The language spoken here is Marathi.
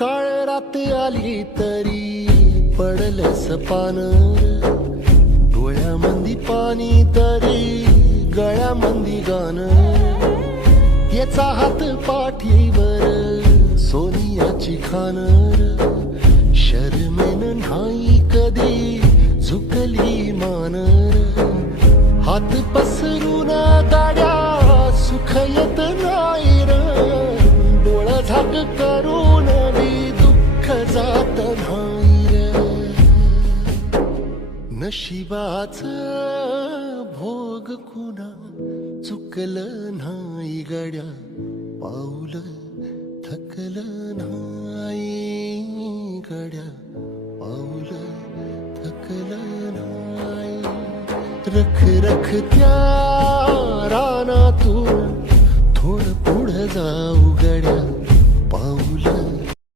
काळ रात आली तरी पडलंस पानर, डोळ्यामंदी पाणी तरी गळ्यामंदी गाणं. याचा हात पाठीवर सोनियाची खानर, शर्मेन नाही कधी झुकली मानर. हात पसरून गाड्या सुख येत नाही र, डोळ झाक करून बी दुःख जात नाही र. नशिबाच भोग कुणा चुकलं नाही गड्या, पाऊल थकलं नाही गड्या, पाऊल थकलं नाही. रख रख त्या रानातून थोडं पुढं जाऊ